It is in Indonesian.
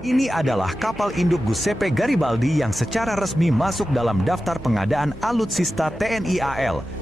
Ini adalah kapal induk Giuseppe Garibaldi yang secara resmi masuk dalam daftar pengadaan alutsista TNI AL